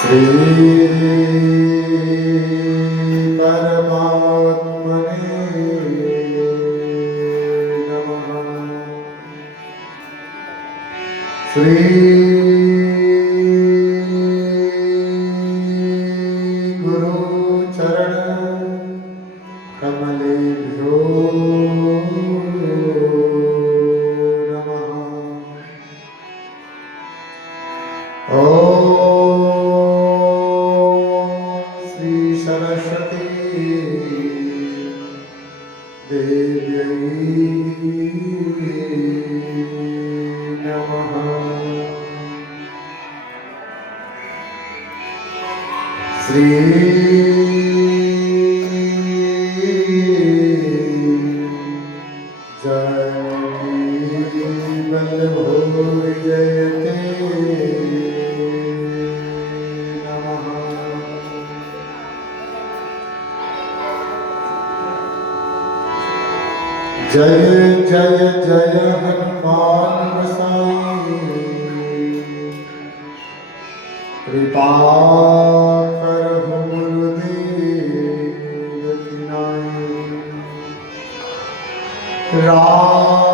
श्री परमात्मने नमः। श्री गुरु चरण कमलेभ्यो नमः। श्री सरस्वती देव्यै नमः। श्री जय वल्लभो विजयते नमः। जय जय जय हनुमान गोसाई कृपा करहु गुरुदेव की नाई। राम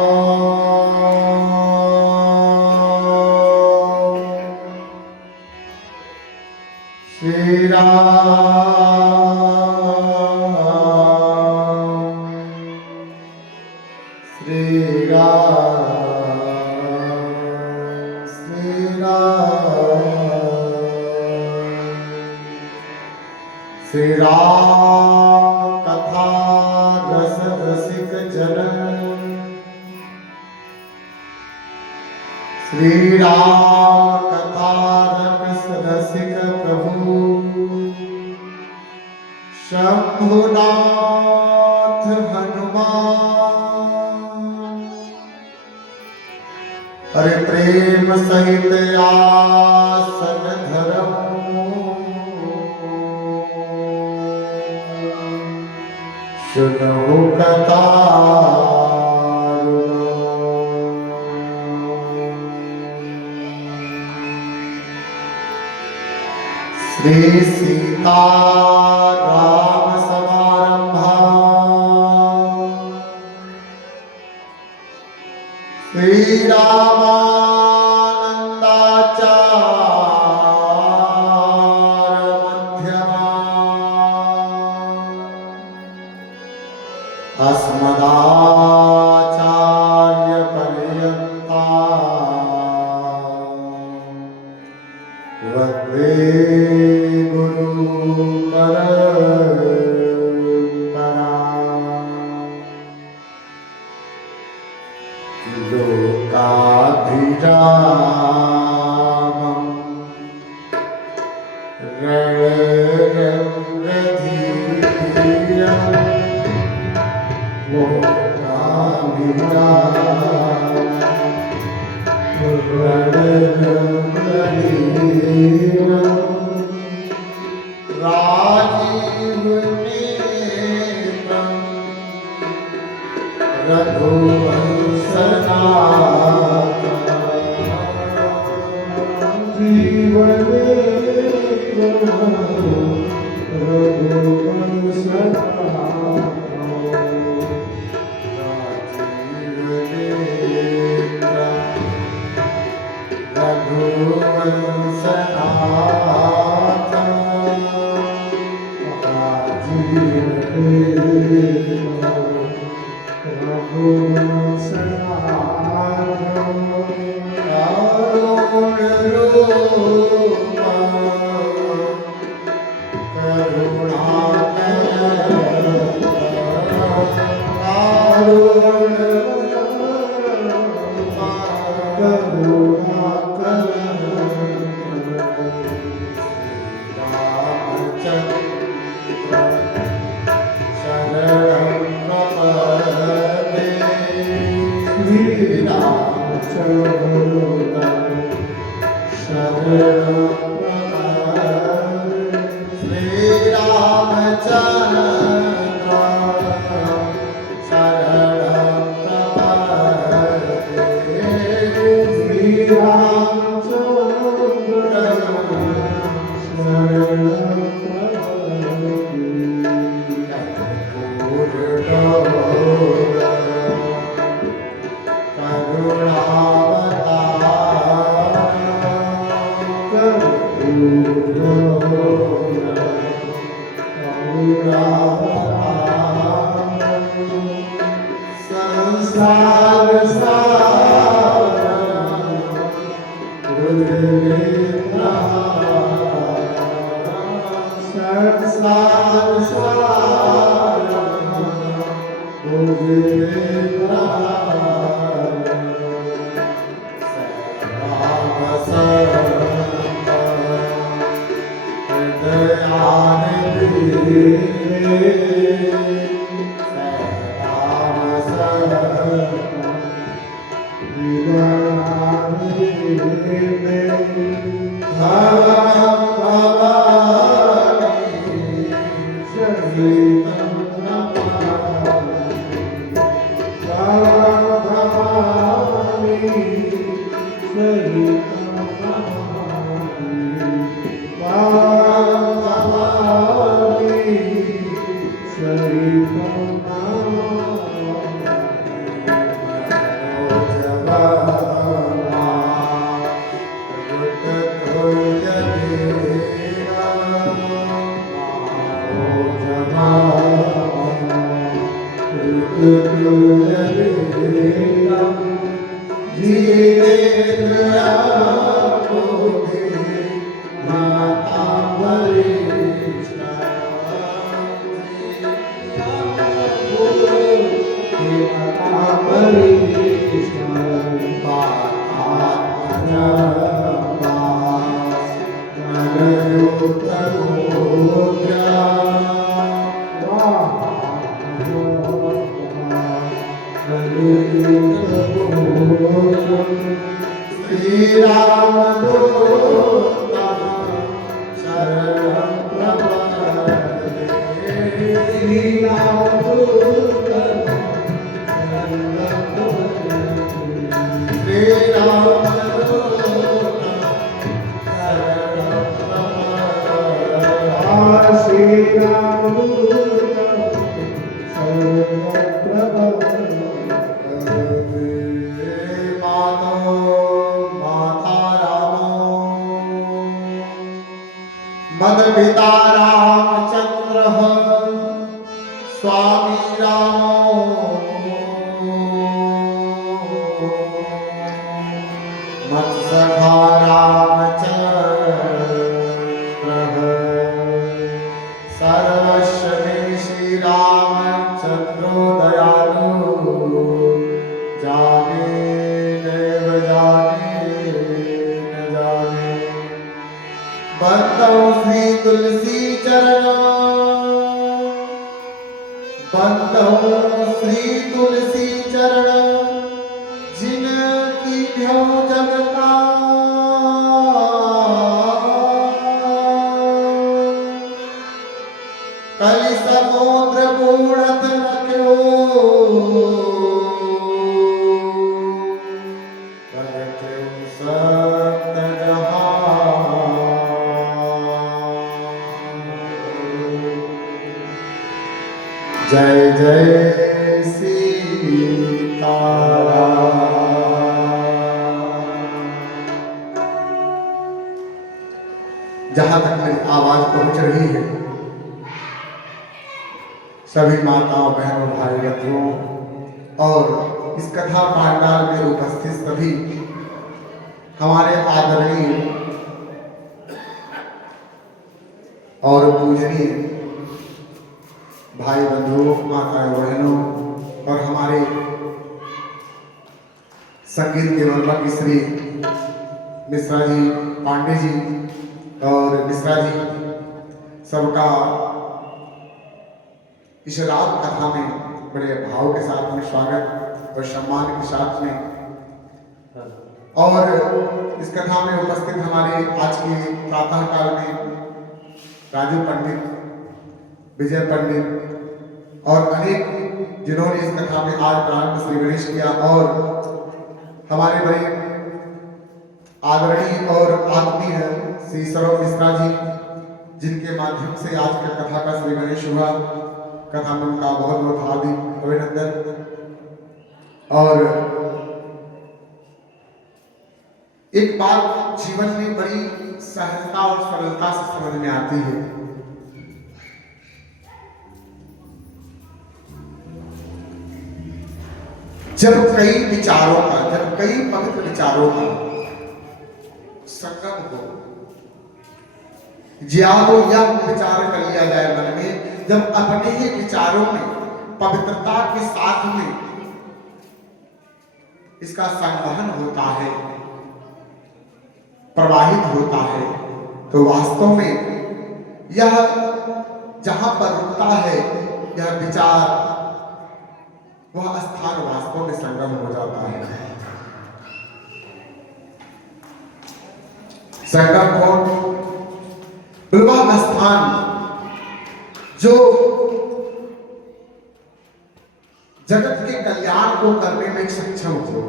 श्री राम श्री राम श्री राम। श्री राम कथा रस रसिक जन, श्री राम कथा रस रसिक प्रभु शंभुनाथ हनुमान। अरे प्रेम सहित आसन धरम सुनो कथा। श्री सीता राम समारंभा श्री रामानंदाचार्य मध्यमा अस्मदाचार्य पर्यंता वन्दे गुरु परंपरा। लोकाभिरामं रणरंगधीरं राजीवनेत्रं रघुवंशनाथं संसार सारा संसार सारा श्री राम दूता शरणं प्रपद्ये श्री राम दूता शरणं प्रपद्ये श्री राम दूता शरणं प्रपद्ये श्री राम दूता शरणं प्रपद्ये मदपिता रामचन्द्रः स्वामी रामो मत्सखा रामचन्द्रः सर्वस्य मे श्रीरामचन्द्रो दयालु जाने नैव जाने न जाने बंदौ श्री तुलसी चरण बंदौ श्री तुलसी चरण जिनकी भ्यो जगता कलि समुद्र पूर्णत न क्यों सप्त जय जय सीताराम। जहां तक मेरी आवाज पहुंच रही है सभी माताओं बहनों भाई बंधुओं और इस कथा पांडाल में उपस्थित सभी हमारे आदरणीय और पूजनीय भाई बंधुओं माताएं बहनों और हमारे संगीत के वर्मा श्री मिश्रा जी पांडे जी और मिश्रा जी सबका इस रात कथा में बड़े भाव के साथ में स्वागत और सम्मान के साथ में और इस कथा में उपस्थित हमारे आज के प्रातः काल में राजू पंडित विजय पंडित और अनेक जिन्होंने इस कथा में आज प्रारंभ श्री गणेश किया और हमारे बड़े आदरणीय और आत्मीय श्री सौरभ मिश्रा जी जिनके माध्यम से आज का कथा का श्री गणेश हुआ कथा में उनका बहुत बहुत हार्दिक अभिनंदन। और एक बात जीवन में बड़ी सहजता और सरलता से समझ में आती है। जब कई विचारों का, जब कई पवित्र विचारों का संगम हो, या तो यह विचार कर लिया जाए मन में, जब अपने ही विचारों में पवित्रता के साथ में इसका संवहन होता है, प्रवाहित होता है, तो वास्तव में यह जहां पर रुकता है यह विचार, वह स्थान वास्तव में संगम हो जाता है। संगम कौन? वह स्थान जो जगत के कल्याण को करने में सक्षम हो।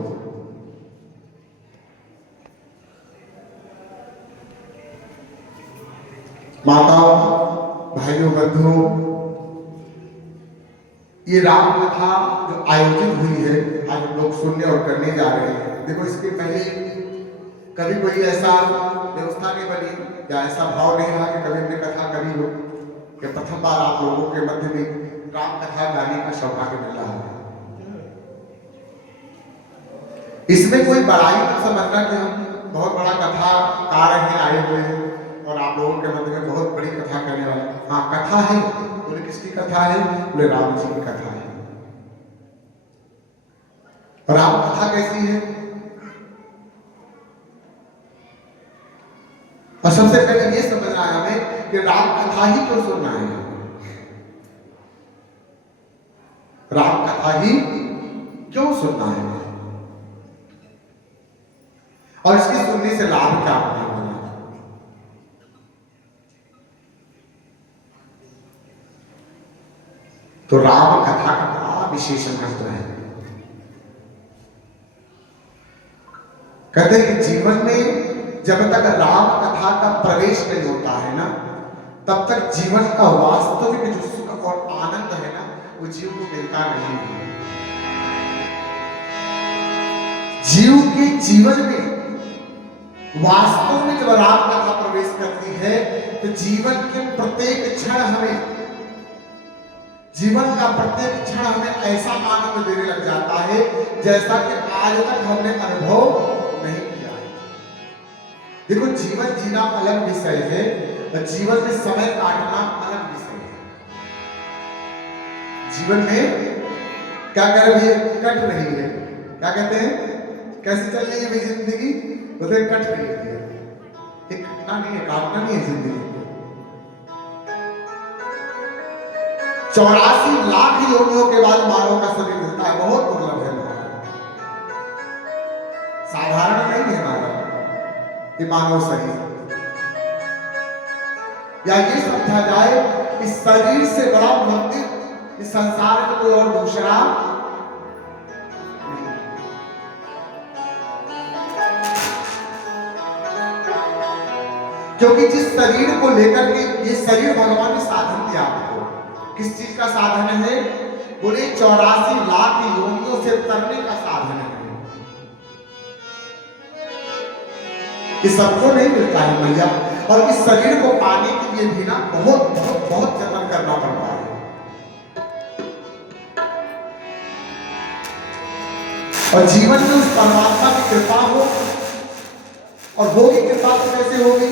माताओं, भाइयों, बंधुओं, ये राम कथा जो आयोजित हुई है, आज हम लोग सुनने और करने जा रहे हैं। देखो, इसके पहले कभी कोई ऐसा व्यवस्था नहीं बनी या ऐसा भाव नहीं रहा कि कभी हमने कथा करी हो कि प्रथम बार आप लोगों के मध्य में राम कथा गाने का सौभाग्य मिल रहा है। इसमें कोई बड़ाई मत समझना कि हम बहुत बड़ा कथाकार हैं, आए हुए हैं और आप लोगों के मध्य में बहुत बड़ी कथा करने वाले। हाँ, कथा है। बोले किसकी कथा है? बोले राम जी की कथा है। और राम कथा कैसी है? और सबसे पहले ये समझना है हमें कि राम कथा ही क्यों सुनना है। राम कथा ही क्यों सुनना है और इसके सुनने से लाभ क्या होने वाला है। तो राम कथा का बड़ा विशेष महत्व है। कहते हैं कि जीवन में जब तक राम कथा का प्रवेश नहीं होता है ना, तब तक जीवन का वास्तविक जो सुख और आनंद है ना, वो जीव को मिलता नहीं है। जीव के जीवन में वास्तव में जब राम कथा प्रवेश करती है तो जीवन के प्रत्येक क्षण हमें, जीवन का प्रत्येक क्षण हमें ऐसा आनंद देने लग जाता है जैसा कि आज तक हमने अनुभव नहीं किया है। देखो, जीवन जीना अलग विषय है और जीवन में समय काटना अलग विषय है। जीवन में क्या कह रही है? कट रही है। क्या कहते हैं? कैसे चल रही है मेरी जिंदगी? बोलते कट रही है। एक कटना नहीं है, काटना नहीं है जिंदगी। 84 लाख योनियों के बाद मानव का शरीर मिलता है। बहुत दुर्लभ है मानव, साधारण नहीं है मानव, ये मानव शरीर। या ये समझा जाए इस शरीर से बड़ा मंदिर इस संसार में कोई और दूसरा नहीं। क्योंकि जिस शरीर को लेकर के ये शरीर भगवान ने साधन दिया आपको, किस चीज का साधन है? बोले 84 लाख योनियों से तरने का साधन है। ये सबको नहीं मिलता है भैया। और इस शरीर को पाने के लिए भी ना बहुत बहुत बहुत जतन करना पड़ता है। और जीवन में उस परमात्मा की कृपा हो, और होगी कृपा तो कैसे होगी?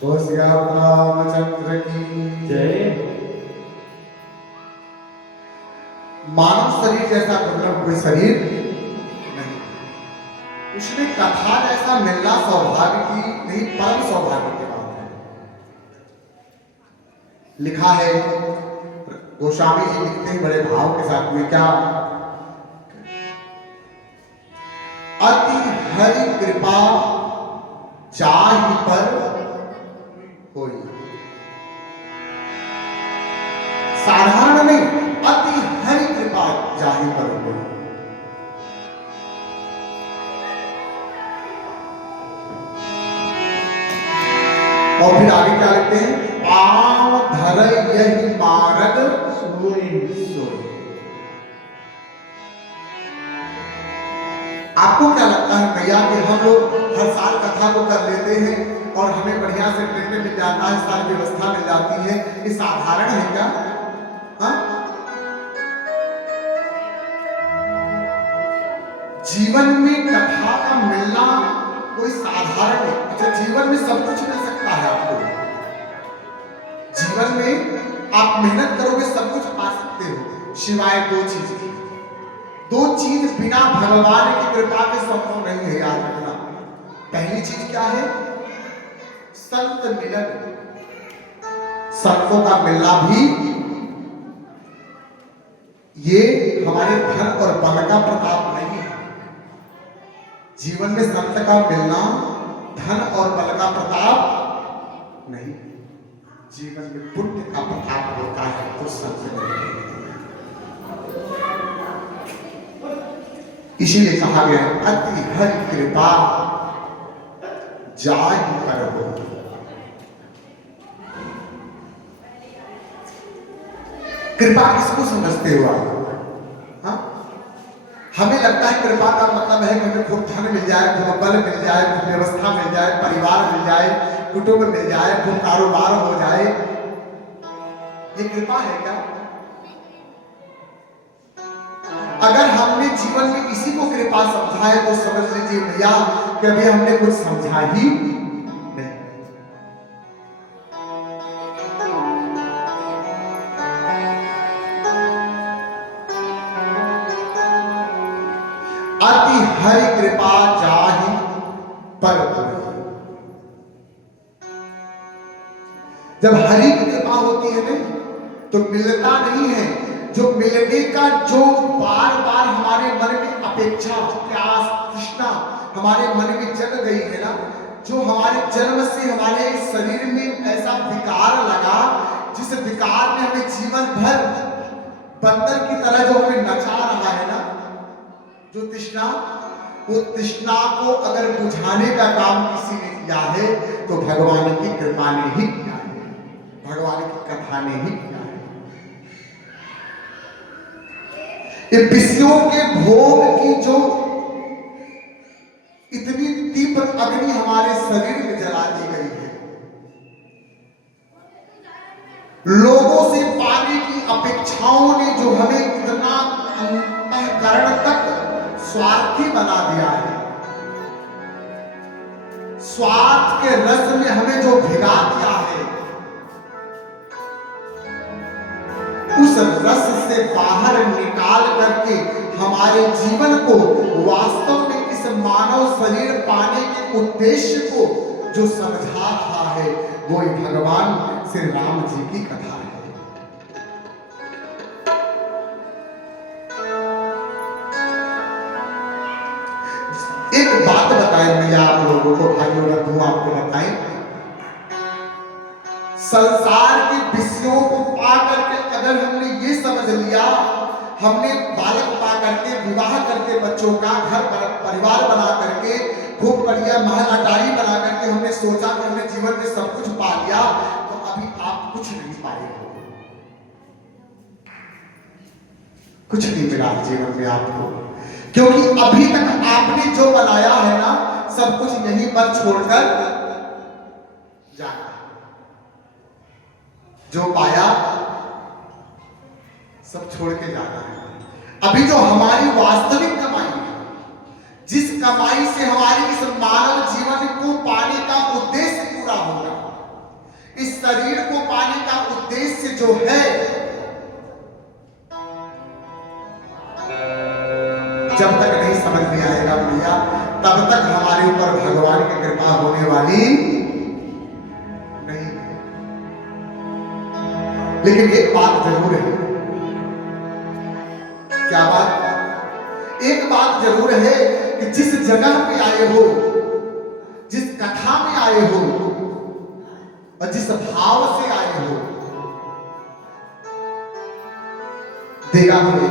बोल श्री रामचंद्र की जय। मानव शरीर जैसा दुर्लभ कोई शरीर नहीं, उसमें कथा जैसा मिलना सौभाग्य की नहीं, परम सौभाग्य की बात है। लिखा है, गोस्वामी जी लिखते हैं बड़े भाव के साथ में, क्या अति हरि कृपा जाहि पर होई। साधारण नहीं, अति हरि कृपा जाहि पर होई। और फिर आगे क्या लिखते हैं, पाव धर यही मार्ग सोई सोई। आपको क्या लगता है भैया कि हम लोग हर साल कथा को कर लेते हैं और हमें बढ़िया से ट्रेन मिल जाता है, सारी व्यवस्था मिल जाती है, ये साधारण है क्या? हाँ? जीवन में कथा का मिलना कोई साधारण है। अच्छा, जीवन में सब कुछ मिल सकता है आपको। जीवन में आप मेहनत करोगे सब कुछ पा सकते हो, सिवाय दो चीज की। दो चीज बिना भगवान की कृपा के संभव नहीं है, याद रखना। पहली चीज क्या है? संत मिलन। संतों का मिलना भी ये हमारे धन और बल का प्रताप नहीं है। जीवन में संत का मिलना धन और बल का प्रताप नहीं, जीवन में पुण्य का प्रताप होता है तो संत मिलते हैं। इसीलिए कहा गया है, अति हरि कृपा जाहि पर होई। कृपा किसको समझते हो आप? हाँ? हमें लगता है कृपा का मतलब है कि हमें खूब धन मिल जाए, खूब बल मिल जाए, खूब व्यवस्था मिल जाए, परिवार मिल जाए, कुटुंब मिल जाए, खूब कारोबार हो जाए। ये कृपा है क्या? अगर हमने जीवन में इसी को कृपा समझा है तो समझ लीजिए भैया कि अभी हमने कुछ समझा ही नहीं। अति हरि कृपा जाहि पर होई। जब हरि की कृपा होती है ना तो मिलता नहीं है, जो मिलने का जो बार बार हमारे मन में अपेक्षा, प्यास, तृष्णा हमारे मन में जग गई है ना, जो हमारे जन्म से हमारे शरीर में ऐसा विकार लगा, जिस विकार ने हमें जीवन भर बंदर की तरह जो हमें नचा रहा है ना, जो तृष्णा, वो तृष्णा को अगर बुझाने का काम किसी ने किया है तो भगवान की कृपा ने ही किया है, भगवान की कथा ने ही किया है। ये विषयों के भोग की जो इतनी तीव्र अग्नि हमारे शरीर में जला दी गई है, लोगों से पाने की अपेक्षाओं ने जो हमें इतना अंतःकरण तक स्वार्थी बना दिया है, स्वार्थ के रस में हमें जो भिगा दिया है, उस रस से बाहर निकाल करके हमारे जीवन को वास्तव में इस मानव शरीर पाने के उद्देश्य को जो समझा रहा है वो भगवान श्री राम जी की कथा है। एक बात बताएं भैया आप लोगों को, भाइयों बंधुओं, आपको बताएं, संसार के विषयों को पा करके अगर हमने ये समझ लिया, हमने बालक पा करके, विवाह करके, बच्चों का घर परिवार बना करके, खूब बढ़िया महल अटारी बना करके हमने सोचा कि हमने जीवन में सब कुछ पा लिया, तो अभी आप कुछ नहीं पाए हो, कुछ नहीं मिला जीवन में आपको, क्योंकि अभी तक आपने जो बनाया है ना, सब कुछ यहीं पर छोड़कर जाना। जो पाया सब छोड़ के जाना है। अभी जो हमारी वास्तविक कमाई है, जिस कमाई से हमारी इस मानव जीवन को पाने का उद्देश्य पूरा होगा, इस शरीर को पाने का उद्देश्य जो है, जब तक नहीं समझ में आएगा भैया, तब तक हमारे ऊपर भगवान की कृपा होने वाली नहीं है। लेकिन एक बात जरूर है। क्या बात? एक बात जरूर है कि जिस जगह पे आए हो, जिस कथा में आए हो और जिस भाव से आए हो, देगा तो ये।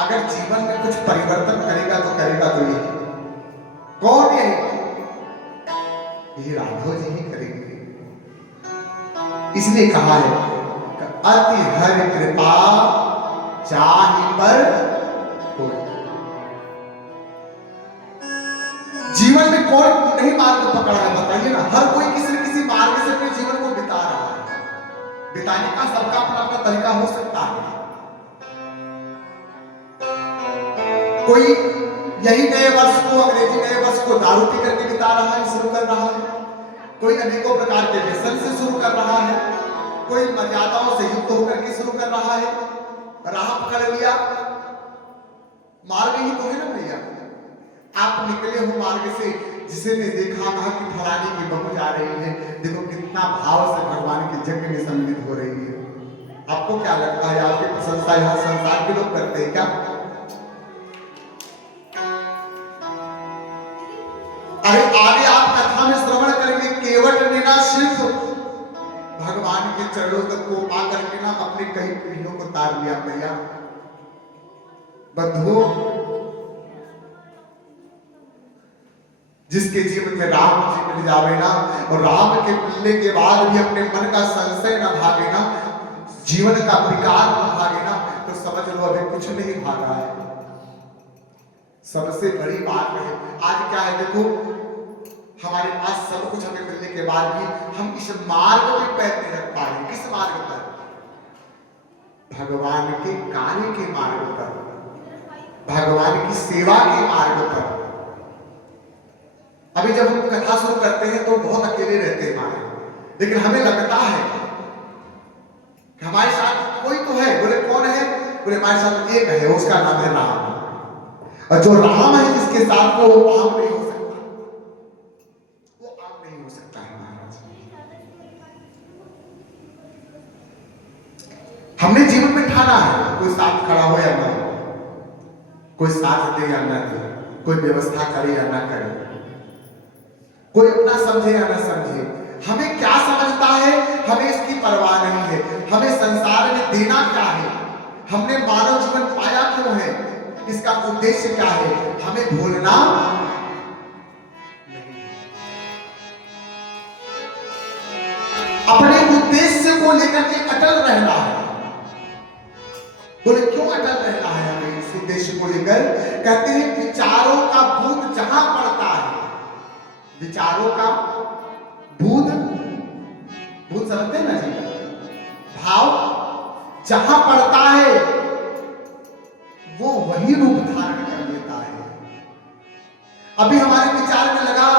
अगर जीवन में कुछ परिवर्तन करेगा तो करेगा तो ये। कौन है? ये राघव जी ही करेंगे। इसने कहा है अति हरि कृपा चाहि पर हो। जीवन में कौन नहीं मार्ग पकड़ा है? बताइए ना। हर कोई किसी न किसी मार्ग से अपने जीवन को बिता रहा है। बिताने का सबका अपना अपना तरीका हो सकता है। कोई यही नए वर्ष को, अंग्रेजी नए वर्ष को दारू पी करके बिता रहा है, शुरू कर रहा है। कोई अनेकों प्रकार के व्यसन से शुरू कर रहा है। कोई मर्यादाओं से युक्त होकर के शुरू कर रहा है। राह पकड़ लिया, मार्ग ही तो है ना भैया। आप निकले हो मार्ग से, जिसे ने देखा कहा कि फलानी की बहू जा रही है, देखो कितना भाव से भगवान के यज्ञ में सम्मिलित हो रही है। आपको क्या लगता है आपकी प्रशंसा यहाँ संसार के लोग करते हैं क्या? अरे आगे आप कथा में श्रवण करेंगे, केवट ने ना सिर्फ भगवान के चरणों तक को आकर के ना अपने कई पीढ़ियों को तार लिया भैया। बंधुओं, जिसके जीवन में राम जी मिल जावे ना, और राम के मिलने के बाद भी अपने मन का संशय न भागे ना, जीवन का विकार न भागे ना, तो समझ लो अभी कुछ नहीं भागा है। सबसे बड़ी बात है आज क्या है, देखो हमारे पास सब कुछ हमें मिलने के बाद भी हम इस मार्ग पे पैर नहीं रख पा रहे। किस मार्ग पर? भगवान के कार्य के मार्ग पर, भगवान की सेवा के मार्ग पर। अभी जब हम कथा शुरू करते हैं तो बहुत अकेले रहते हैं हमारे, लेकिन हमें लगता है कि हमारे साथ कोई तो है। बोले कौन है? बोले हमारे साथ एक है, उसका नाम है राम। और जो राम है जिसके साथ वो आम नहीं हो सकता, वो आम नहीं हो सकता है महाराज। हमने जीवन में ठाना है, कोई साथ खड़ा हो या ना हो, कोई साथ दे या ना दे, कोई व्यवस्था करे या ना करे, कोई अपना समझे या ना समझे, हमें क्या समझता है हमें इसकी परवाह नहीं है। हमें संसार में देना क्या है, हमने मानव जीवन पाया क्यों है, इसका उद्देश्य क्या है, हमें भूलना नहीं। अपने उद्देश्य को लेकर के अटल रहना है। बोले क्यों अटल रहना है हमें इस उद्देश्य को लेकर? कहते हैं विचारों का बूंद जहां पड़ता है, विचारों का बूंद, बूंद समझते हैं ना जी, भाव जहां पड़ता है वो वही रूप धारण कर लेता है। अभी हमारे विचार में लगा,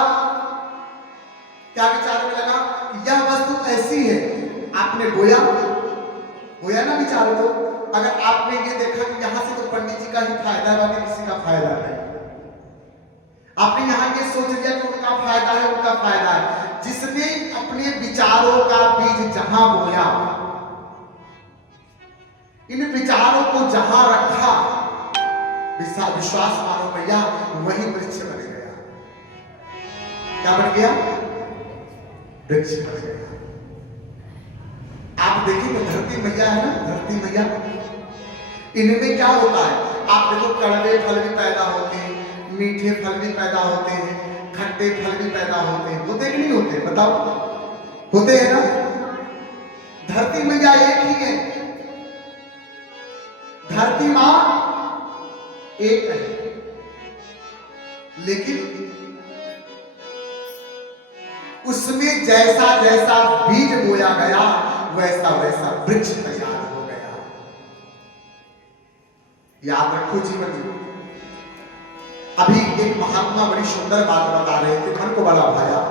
क्या विचार में लगा कि यह वस्तु ऐसी है, आपने बोया ना विचार को। अगर आपने ये देखा कि यहां से तो पंडित जी का ही फायदा है, बाकी किसी का फायदा नहीं, आपने यहां ये सोच लिया कि उनका फायदा है, उनका फायदा है। जिसने अपने विचारों का बीज जहां बोया, इन विचारों को जहां रखा, विश्वास मानो भैया, वही वृक्ष बन गया। क्या बन गया? वृक्ष बन गया। आप देखिए तो धरती मैया है ना, धरती मैया, इनमें क्या होता है? आप देखो कड़वे फल भी पैदा होते हैं, मीठे फल भी पैदा होते हैं, खट्टे फल भी पैदा होते हैं। होते कि नहीं होते? बताओ, होते हैं ना। धरती मैया एक ही है, धरती मां एक है, लेकिन उसमें जैसा जैसा बीज बोया गया वैसा वैसा वृक्ष तैयार हो गया। याद रखो जीवन में अभी एक महात्मा बड़ी सुंदर बात बता रहे थे, मन को बड़ा भाया।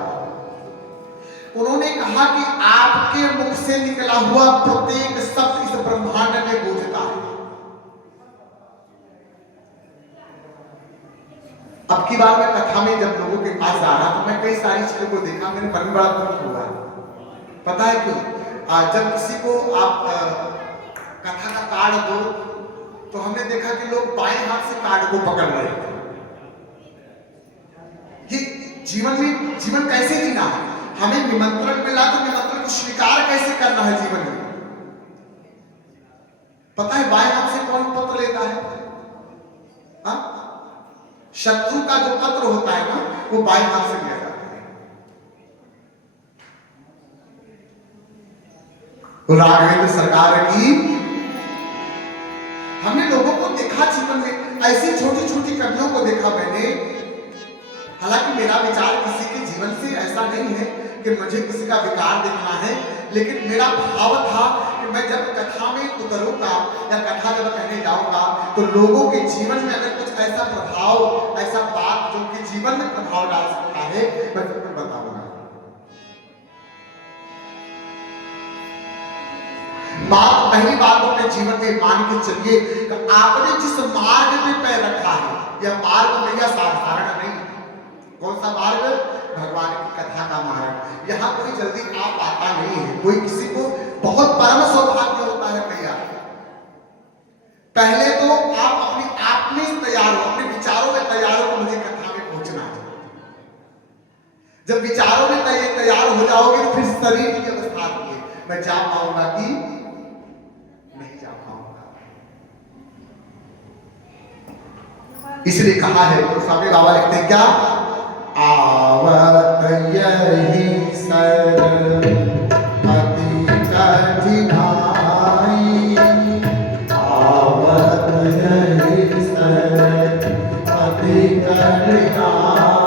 उन्होंने कहा कि आपके मुख से निकला हुआ प्रत्येक शब्द इस ब्रह्मांड में गूंजता है। अब की बार मैं कथा में जब लोगों के पास जा रहा तो मैं कई सारी चीजों को देखा, मेरे मन में बड़ा दुख हुआ। पता है क्यों? जब किसी को आप कथा का कार्ड दो तो हमने देखा कि लोग बाएं हाथ से कार्ड को पकड़ रहे थे। ये जीवन कैसे जीना है? हमें निमंत्रण मिला तो निमंत्रण को स्वीकार कैसे करना है जीवन में? पता है बाएं हाथ से कौन पत्र लेता है? हाँ, शत्रु का जो पत्र होता है ना वो बाएं हाथ से लिया जाता है। तो राघवेंद्र सरकार की हमने लोगों को देखा जीवन में, ऐसी छोटी छोटी कमियों को देखा मैंने। हालांकि मेरा विचार किसी के जीवन से ऐसा नहीं है कि मुझे किसी का विकार देखना है, लेकिन मेरा भाव था कि मैं जब कथा में उतरूंगा या कथा जब कहने जाऊंगा तो लोगों के जीवन में अगर कुछ ऐसा प्रभाव, ऐसा बात जो कि जीवन में प्रभाव डाल सकता है, मैं तुमको बताऊंगा। पहली बात अपने जीवन में मान के चलिए कि आपने जिस मार्ग पे पैर रखा है, यह मार्ग भैया साधारण नहीं। कौन सा मार्ग? भगवान की कथा का मार्ग। यहाँ कोई जल्दी आ पाता नहीं है, कोई किसी को बहुत परम सौभाग्य होता है भैया। पहले तो आप अपने आप में तैयार हो, अपने विचारों में तैयार हो, मुझे कथा में पहुंचना है। जब विचारों में तैयार हो जाओगे तो फिर शरीर की अवस्था आती है, मैं जा पाऊंगा कि नहीं जा पाऊंगा। इसलिए कहा है तो स्वामी बाबा लिखते हैं क्या? आवत यही सरल अति कठिनाई, आवत यही सरल अति कठिनाई,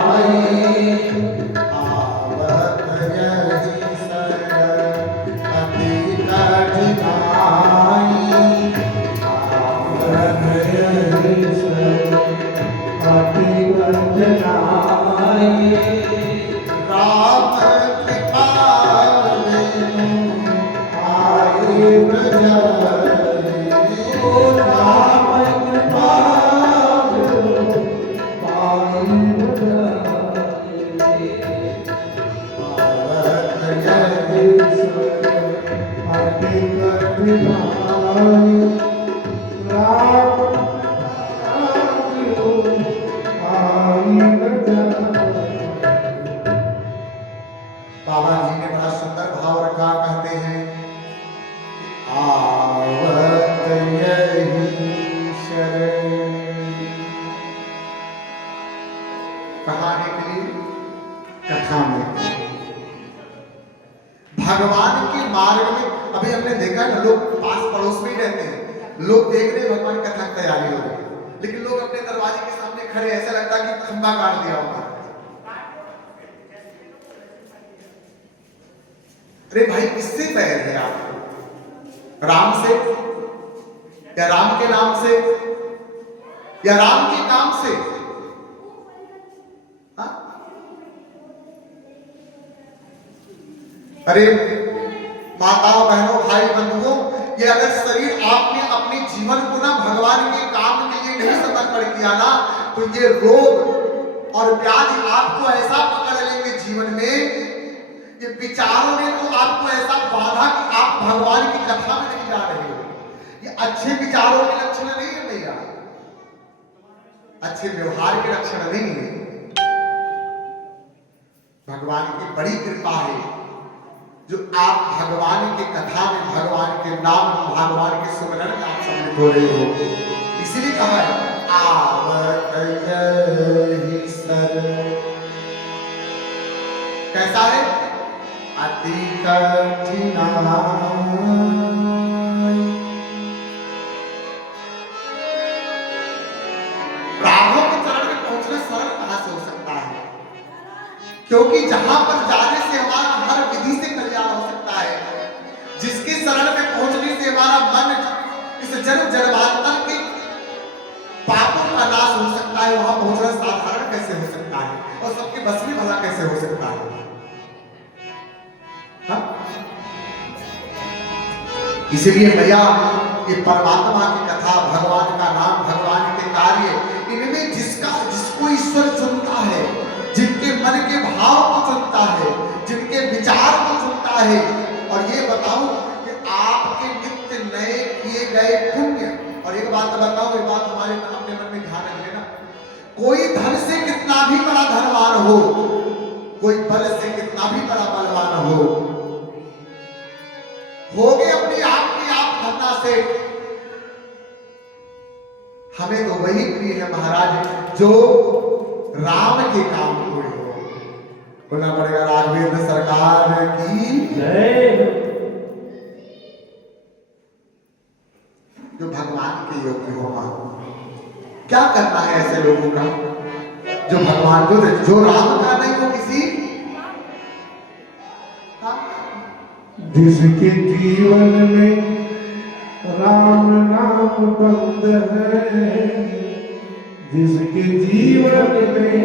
आवत यही सरल अति कठिनाई, आवत यही सरल अति कठिनाई। राम कृपा आए बजाए, राम कृपा आए बजाए, भारत यही अति कठिनाई, राम बाबा जी ने बड़ा सुंदर भाव रखा, कहते हैं आवत यही शरण। कहाँ निकली? कथा में। भगवान के मार्ग में अभी हमने देखा ना, लोग पास पड़ोस में ही रहते हैं, लोग देख रहे भगवान की कथा की तैयारी हो रही है, लेकिन लोग अपने दरवाजे के सामने खड़े, ऐसा लगता है कि खंबा गाड़ दिया होगा। अरे भाई, किससे बैर है आपको? राम से या राम के नाम से या राम के काम से? हा? अरे माताओं, बहनों, भाई बंधुओं, ये अगर शरीर आपने अपने जीवन को ना भगवान के काम के लिए नहीं समर्पण किया ना, तो ये रोग और व्याधि आपको ऐसा पकड़ लेंगे जीवन में, ये विचारों ने तो आपको ऐसा बाधा कि आप भगवान की कथा में नहीं जा रहे हो। ये अच्छे विचारों के लक्षण नहीं है भैया, अच्छे व्यवहार के लक्षण नहीं है। भगवान की बड़ी कृपा है जो आप भगवान की कथा में, भगवान के नाम, भगवान के सुमिरन में आप सम्मिलित हो रहे हो। इसीलिए कहा है आवत यही सरल। कैसा है? अति कठिनाई। राघव के चरण में पहुंचना सरल कहां से हो सकता है? क्योंकि जहां पर जाने से हमारा हर विधि से कल्याण हो सकता है, जिसके शरण में पहुंचने से हमारा मन इस जन्म जन्मांतर के पापों का नाश हो सकता सकता है वहां पहुंचना साधारण कैसे हो सकता है और सबके बस में भला कैसे हो सकता है? हाँ? इसलिए भैया ये परमात्मा की कथा, भगवान का नाम, भगवान के कार्य, इनमें जिसको ईश्वर चुनता है, जिनके मन के भाव को चुनता है, जिनके विचार को चुनता है। और ये बताऊं कि आपके नित्य नए किए गए पुण्य, और एक बात बताऊं, ये बात हमारे अपने मन में ध्यान रख लेना, कोई धन से कितना भी बड़ा धनवान हो, कोई बल से कितना भी बड़ा बलवान होगे अपनी आप की आप धन्ना से, हमें तो वही प्रिय है महाराज जो राम के काम को हो। बोलना पड़ेगा राघवेंद्र सरकार की जय। जो भगवान के योग्य होगा, क्या करना है ऐसे लोगों का जो भगवान जो राम का नहीं हो किसी, जिसके जीवन में राम नाम बंद है, जिसके जीवन में